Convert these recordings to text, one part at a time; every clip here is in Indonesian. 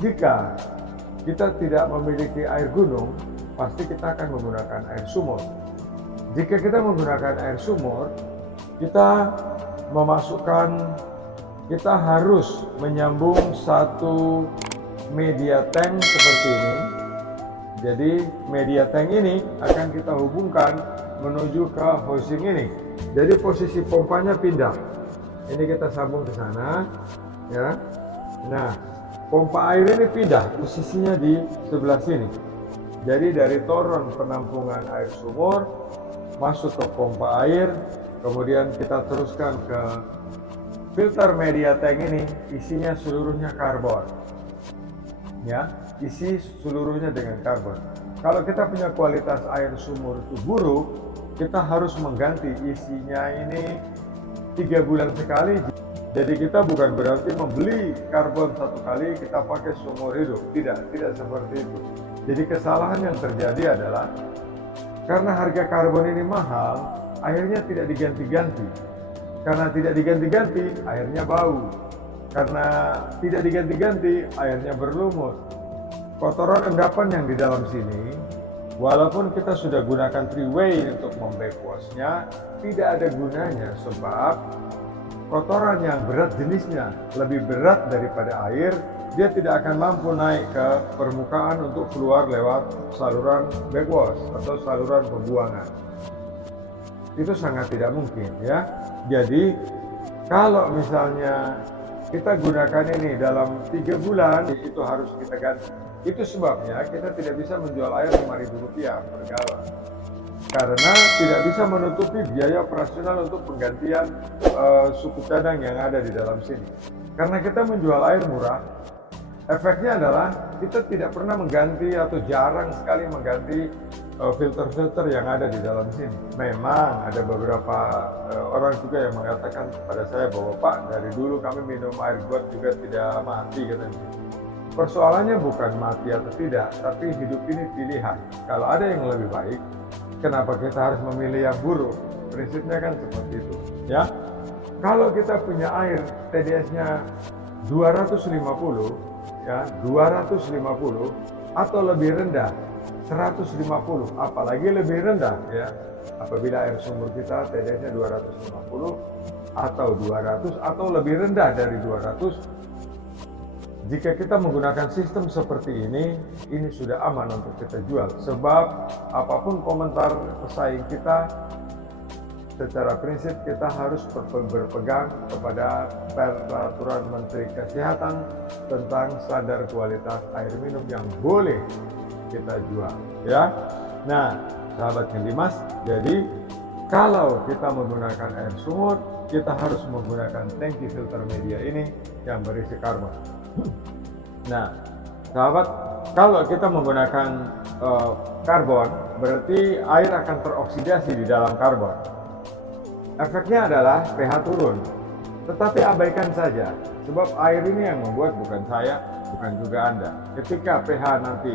Jika kita tidak memiliki air gunung, pasti kita akan menggunakan air sumur. Jika kita menggunakan air sumur, kita harus menyambung satu media tank seperti ini. Jadi media tank ini akan kita hubungkan menuju ke housing ini. Jadi posisi pompanya pindah. Ini kita sambung ke sana, ya. Nah, pompa air ini pindah, posisinya di sebelah sini. Jadi dari toren penampungan air sumur masuk ke pompa air, kemudian kita teruskan ke filter media tank ini, isinya seluruhnya karbon. Ya, isi seluruhnya dengan karbon. Kalau kita punya kualitas air sumur itu buruk, kita harus mengganti isinya ini 3 bulan sekali. Jadi kita bukan berarti membeli karbon satu kali kita pakai seumur hidup, tidak seperti itu. Jadi kesalahan yang terjadi adalah karena harga karbon ini mahal, airnya tidak diganti-ganti. Karena tidak diganti-ganti, airnya bau. Karena tidak diganti-ganti, airnya berlumut. Kotoran endapan yang di dalam sini, walaupun kita sudah gunakan 3-way untuk membackwashnya, tidak ada gunanya sebab kotoran yang berat jenisnya lebih berat daripada air, dia tidak akan mampu naik ke permukaan untuk keluar lewat saluran backwash atau saluran pembuangan. Itu sangat tidak mungkin, ya. Jadi kalau misalnya kita gunakan ini dalam 3 bulan, itu harus kita ganti. Itu sebabnya kita tidak bisa menjual air Rp5.000 per galon. Karena tidak bisa menutupi biaya operasional untuk penggantian suku cadang yang ada di dalam sini. Karena kita menjual air murah, efeknya adalah kita tidak pernah mengganti atau jarang sekali mengganti filter-filter yang ada di dalam sini. Memang ada beberapa orang juga yang mengatakan kepada saya bahwa Pak, dari dulu kami minum air got juga tidak mati katanya. Persoalannya bukan mati atau tidak, tapi hidup ini pilihan. Kalau ada yang lebih baik, kenapa kita harus memilih yang buruk? Prinsipnya kan seperti itu, ya. Kalau kita punya air TDS-nya 250, ya, 250 atau lebih rendah 150, apalagi lebih rendah, ya. Apabila air sumur kita TDS-nya 250 atau 200 atau lebih rendah dari 200, jika kita menggunakan sistem seperti ini sudah aman untuk kita jual. Sebab apapun komentar pesaing kita, secara prinsip kita harus berpegang kepada peraturan Menteri Kesehatan tentang standar kualitas air minum yang boleh kita jual, ya. Nah, sahabat Dimas, jadi kalau kita menggunakan air sumur, kita harus menggunakan tangki filter media ini yang berisi karbon. Nah, sahabat, kalau kita menggunakan karbon, berarti air akan teroksidasi di dalam karbon. Efeknya adalah pH turun. Tetapi abaikan saja, sebab air ini yang membuat bukan saya, bukan juga Anda. Ketika pH nanti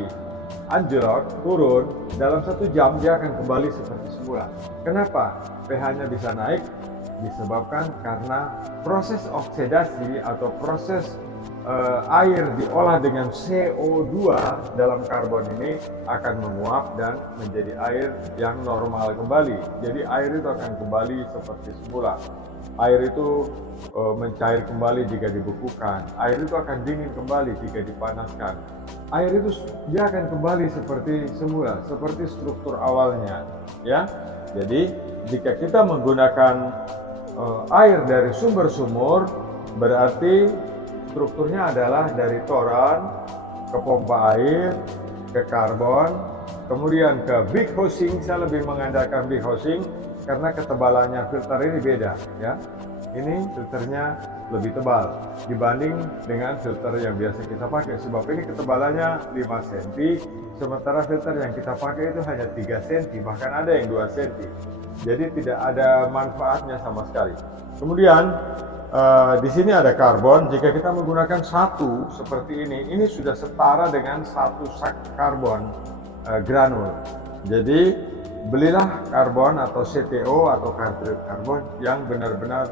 anjlok, turun, dalam 1 jam dia akan kembali seperti semula. Kenapa pH-nya bisa naik? Disebabkan karena proses oksidasi atau proses air diolah dengan CO2 dalam karbon ini akan menguap dan menjadi air yang normal kembali. Jadi air itu akan kembali seperti semula. Air itu mencair kembali jika dibekukan. Air itu akan dingin kembali jika dipanaskan. Air itu dia akan kembali seperti semula, seperti struktur awalnya, ya. Jadi jika kita menggunakan air dari sumber-sumur, berarti strukturnya adalah dari toran ke pompa air, ke karbon, kemudian ke big housing. Saya lebih mengandalkan big housing karena ketebalannya filter ini beda, ya. Ini filternya lebih tebal dibanding dengan filter yang biasa kita pakai, sebab ini ketebalannya 5 cm, sementara filter yang kita pakai itu hanya 3 cm, bahkan ada yang 2 cm. Jadi tidak ada manfaatnya sama sekali. Kemudian di sini ada karbon. Jika kita menggunakan satu seperti ini sudah setara dengan 1 sak karbon granul. Jadi belilah karbon atau CTO atau karbonat karbon yang benar-benar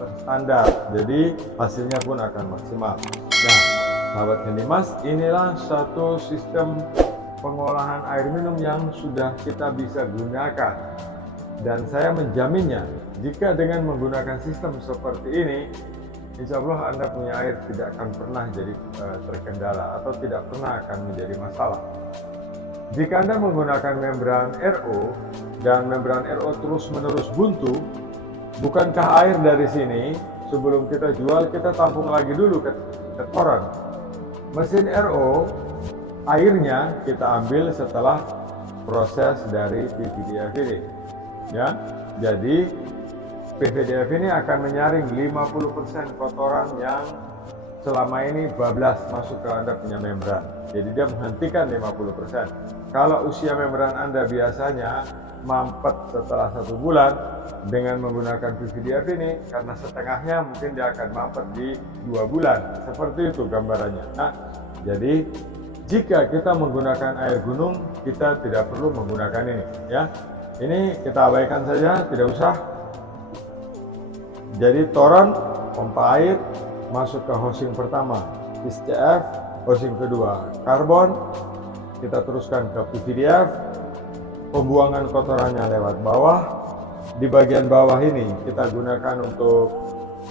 terstandar. Jadi hasilnya pun akan maksimal. Nah, sahabat Handimas, inilah satu sistem pengolahan air minum yang sudah kita bisa gunakan. Dan saya menjaminnya, jika dengan menggunakan sistem seperti ini, insya Allah Anda punya air tidak akan pernah jadi terkendala atau tidak pernah akan menjadi masalah. Jika Anda menggunakan membran RO dan membran RO terus-menerus buntu, bukankah air dari sini sebelum kita jual kita tampung lagi dulu ke toren? Mesin RO, airnya kita ambil setelah proses dari PVDF ini. Ya, jadi PVDF ini akan menyaring 50% kotoran yang selama ini bablas masuk ke Anda punya membran. Jadi dia menghentikan 50%. Kalau usia membran Anda biasanya mampet setelah 1 bulan, dengan menggunakan PVDF ini, karena setengahnya mungkin dia akan mampet di 2 bulan. Seperti itu gambarannya. Nah, jadi jika kita menggunakan air gunung, kita tidak perlu menggunakan ini. Ya, ini kita abaikan saja, tidak usah. Jadi toren, pompa air, masuk ke housing pertama, SCF, housing kedua, karbon, kita teruskan ke PVDF, pembuangan kotorannya lewat bawah. Di bagian bawah ini kita gunakan untuk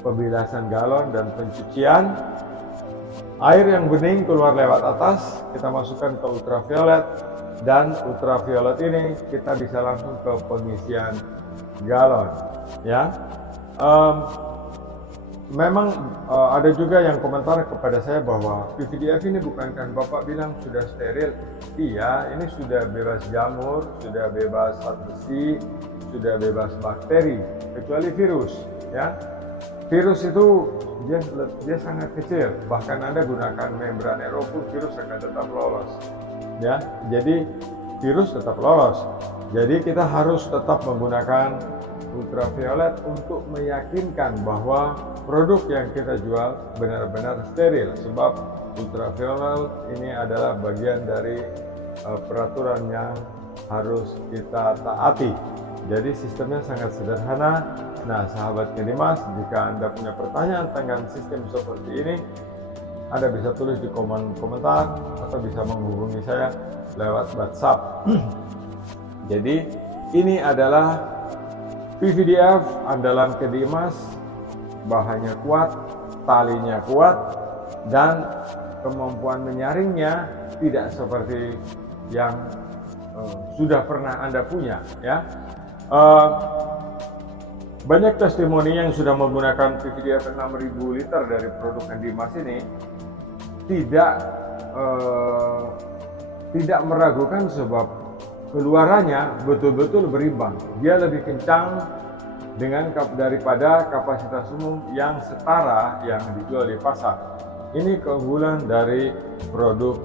pembilasan galon dan pencucian. Air yang bening keluar lewat atas, kita masukkan ke ultraviolet, dan ultraviolet ini kita bisa langsung ke pengisian galon. Ya, memang ada juga yang komentar kepada saya bahwa PVDF ini bukankah Bapak bilang sudah steril? Iya, ini sudah bebas jamur, sudah bebas zat besi, sudah bebas bakteri, kecuali virus. Ya, virus itu dia sangat kecil, bahkan Anda gunakan membran RO pun virus akan tetap lolos. Ya, jadi virus tetap lolos. Jadi kita harus tetap menggunakan ultraviolet untuk meyakinkan bahwa produk yang kita jual benar-benar steril, sebab ultraviolet ini adalah bagian dari peraturan yang harus kita taati. Jadi sistemnya sangat sederhana. Nah, sahabat Handimas, jika Anda punya pertanyaan tentang sistem seperti ini, Anda bisa tulis di kolom komentar atau bisa menghubungi saya lewat WhatsApp. Jadi ini adalah PVDF andalan Handimas, bahannya kuat, talinya kuat, dan kemampuan menyaringnya tidak seperti yang sudah pernah Anda punya. Ya, banyak testimoni yang sudah menggunakan PVDF 6.000 liter dari produk Handimas ini tidak meragukan, sebab keluarannya betul-betul berimbang. Dia lebih kencang daripada kapasitas umum yang setara yang dijual di pasar. Ini keunggulan dari produk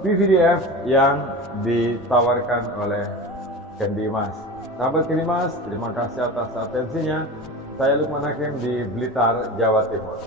PVDF yang ditawarkan oleh Handimas. Sahabat Handimas, terima kasih atas atensinya. Saya Lukman Hakim di Blitar, Jawa Timur.